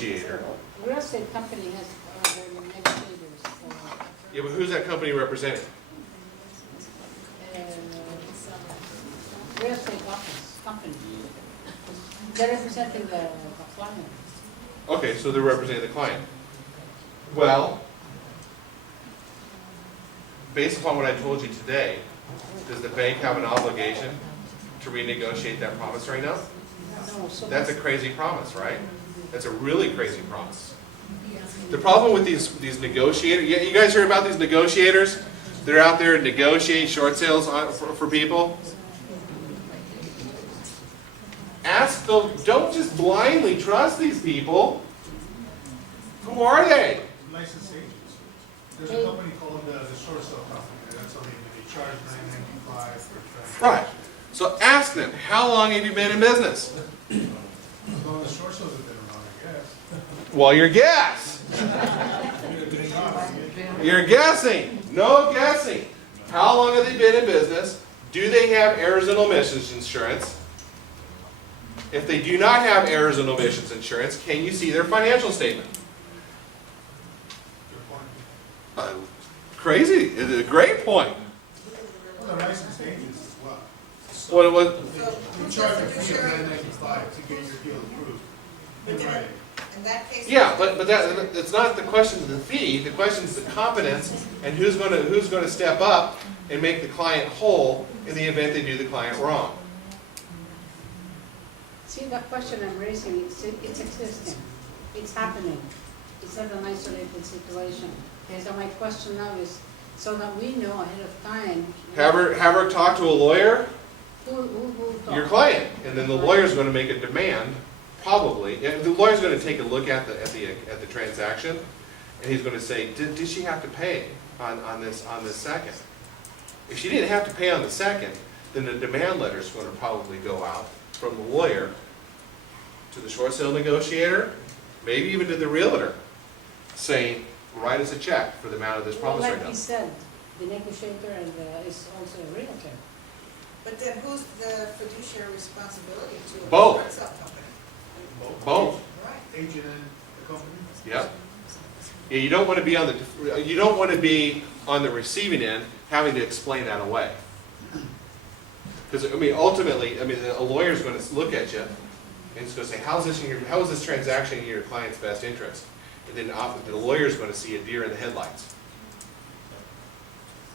negotiator. Real estate company has their negotiators. Yeah, but who's that company representing? Real estate office company. They're representing the client. Okay, so they're representing the client. Well, based upon what I told you today, does the bank have an obligation to renegotiate that promissory note? No, so That's a crazy promise, right? That's a really crazy promise. The problem with these negotiators, you guys heard about these negotiators? They're out there and negotiate short sales for people. Ask them, don't just blindly trust these people. Who are they? Licensed agents. There's a company called the short sale company, and that's something that they charge $9.95 per transaction. Right. So ask them, how long have you been in business? Well, the short sales have been around, I guess. Well, your guess. You're guessing. No guessing. How long have they been in business? Do they have errors and omissions insurance? If they do not have errors and omissions insurance, can you see their financial statement? Good point. Crazy. It's a great point. Well, they're licensed agents as well. What? You charge a fee of $9.95 to get your deal approved. In writing. In that case. Yeah, but it's not the question of the fee. The question is the competence and who's going to step up and make the client whole in the event they do the client wrong. see the question I'm raising, it's existing. It's happening. It's not an isolated situation. Okay, so my question now is, so that we know ahead of time. Have her talk to a lawyer, Who talk? your client, and then the lawyer's going to make a demand, probably. And the lawyer's going to take a look at the transaction, and he's going to say, did she have to pay on this second? If she didn't have to pay on the second, then the demand letter is going to probably go out from the lawyer to the short sale negotiator, maybe even to the realtor, saying, write us a check for the amount of this promissory Like he note. said, the negotiator and is also a realtor. But then who's the fiduciary responsibility to? Both. The short sale company. Both. Right. Agent and the company? Yep. Yeah, you don't want to be on the receiving end having to explain that away. Because ultimately, a lawyer's going to look at you and he's going to say, how is this transaction in your client's best interest? And then the lawyer's going to see a deer in the headlights.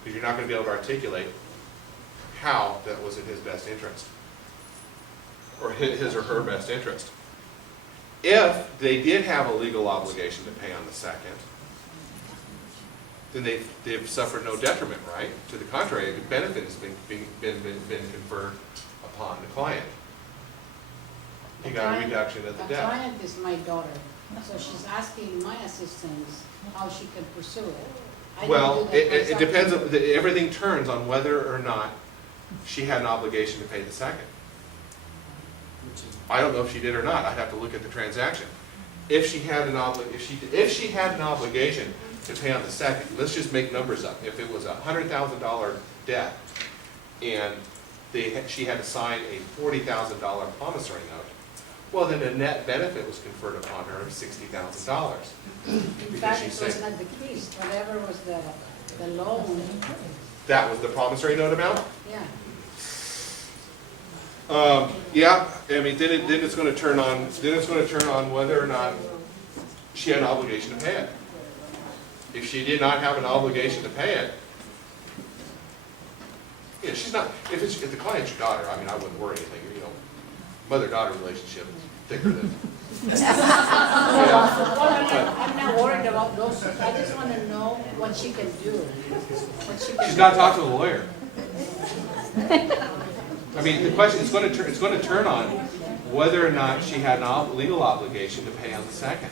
Because you're not going to be able to articulate how that was in his best interest. Or his or her best interest. If they did have a legal obligation to pay on the second, then they've suffered no detriment, right? To the contrary, the benefit has been conferred upon the client. You got a reduction of the The debt. client is my daughter, so she's asking my assistance how she can pursue it. I don't Well, do that it myself. depends, everything turns on whether or not she had an obligation to pay the second. I don't know if she did or not, I'd have to look at the transaction. If she had an obligation to pay on the second, let's just make numbers up. If it was a $100,000 debt and she had to sign a $40,000 promissory note, well then the net benefit was conferred upon her of $60,000. In Because fact, she it was said not decreased, whatever was the loan, that was the promissory note amount. yeah. Yeah, then it's going to turn on whether or not she had an obligation to pay it. If she did not have an obligation to pay it, yeah, she's not. If the client's your daughter, I wouldn't worry anything. Mother-daughter relationship is thicker than. I'm not worried about those, I just want to know what she can do. She's got to talk to the lawyer. The question is it's going to turn on whether or not she had an legal obligation to pay on the second.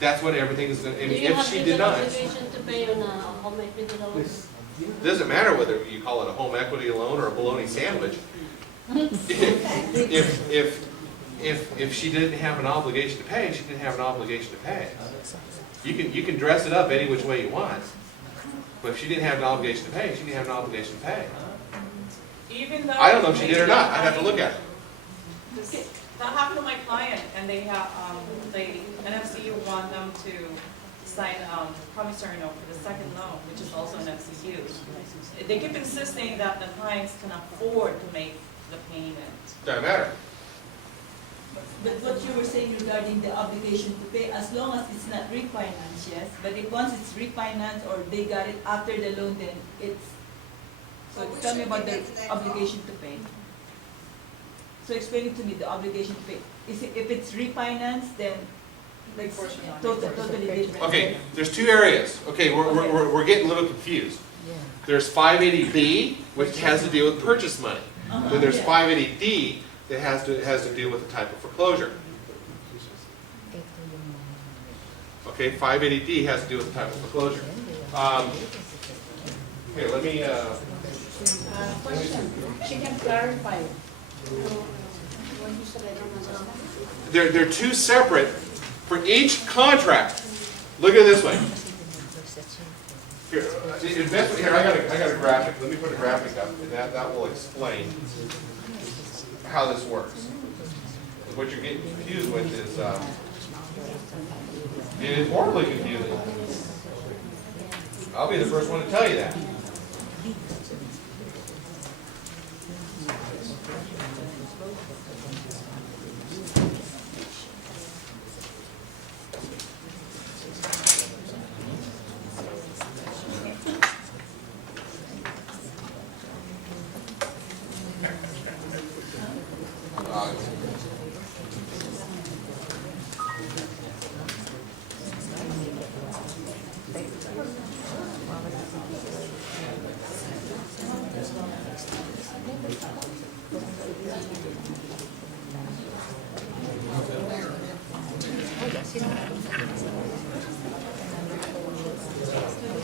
That's what everything is going to, if she denies. Obligation to pay on a home equity loan? It doesn't matter whether you call it a home equity loan or a bologna sandwich. If she didn't have an obligation to pay, she didn't have an obligation to pay. You can dress it up any which way you want, but if she didn't have an obligation to pay, she didn't have an obligation to pay. Even though I don't know if she did or not. I'd have to look at it. That happened to my client, and they have, NFCU want them to sign promissory note for the second loan, which is also an FCU. They keep insisting that the clients can afford to make the payment. Doesn't matter. But what you were saying regarding the obligation to pay, as long as it's not refinanced, yes, but if once it's refinanced or they got it after the loan, then it's, so But we tell me should about be the making that call. obligation to pay. So explain it to me, the obligation to pay. Is it, if it's refinanced, then like totally different. Okay, there's two areas. Okay, we're getting a little confused. There's 580B, which has to deal with purchase money. Then there's Yeah. 580D that has to deal with the type of foreclosure. Okay, 580D has to do with the type of foreclosure. Here, let me. Question, she can clarify. When you said I don't understand. They're two separate for each contract. Look at it this way. Here, here I got a graphic. Let me put a graphic up, and that will explain how this works. What you're getting confused with is it is horribly confusing. I'll be the first one to tell you that.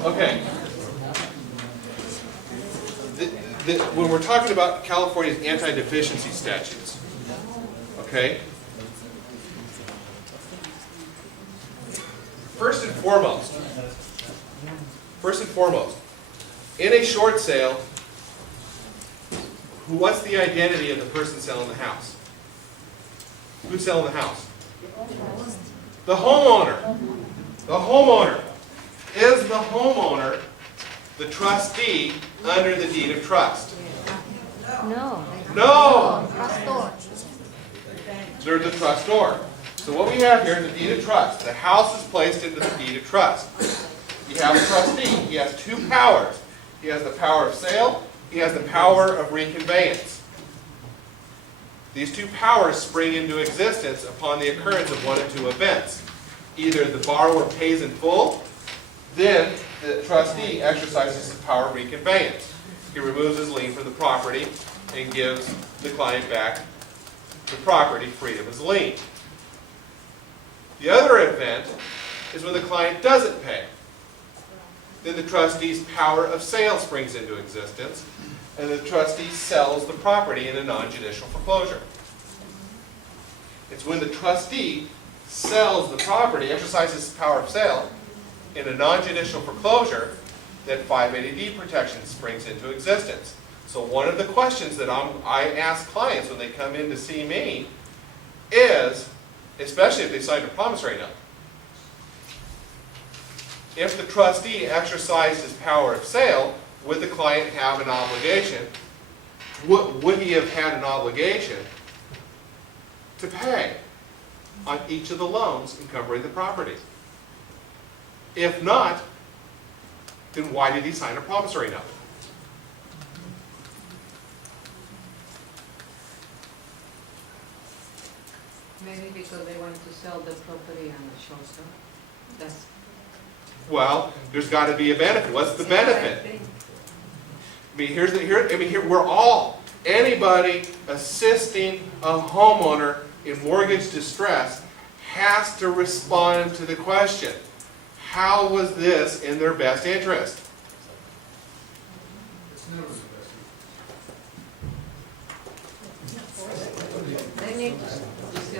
Okay. When we're talking about California's anti-deficiency statutes, okay? First and foremost, in a short sale, what's the identity of the person selling the house? Who's selling the house? The homeowner. The homeowner. Is the homeowner the trustee under the deed of trust? No. No! They're the trustor. So what we have here is the deed of trust. The house is placed into the deed of trust. You have a trustee. He has two powers. He has the power of sale. He has the power of reconveyance. These two powers spring into existence upon the occurrence of one of two events. Either the borrower pays in full, then the trustee exercises his power of reconveyance. He removes his lien from the property and gives the client back the property free of his lien. The other event is when the client doesn't pay. Then the trustee's power of sale springs into existence, and the trustee sells the property in a non-judicial foreclosure. It's when the trustee sells the property, exercises his power of sale, in a non-judicial foreclosure, that 580D protection springs into existence. So one of the questions that I ask clients when they come in to see me is, especially if they signed a promissory note, if the trustee exercised his power of sale, would the client have an obligation? Would he have had an obligation to pay on each of the loans encumbering the property? If not, then why did he sign a promissory note? Maybe because they want to sell the property on the short term. That's. Well, there's got to be a benefit. What's the benefit? I mean, we're all, anybody assisting a homeowner in mortgage distress has to respond to the question, how was this in their best interest? It's never the best. They need to.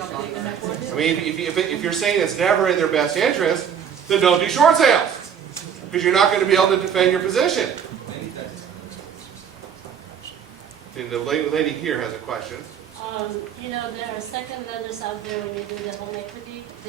I mean, if you're saying it's never in their best interest, then don't do short sales, because you're not going to be able to defend your position. And the lady here has a question. You know, there are second lenders out there when you do the home equity, they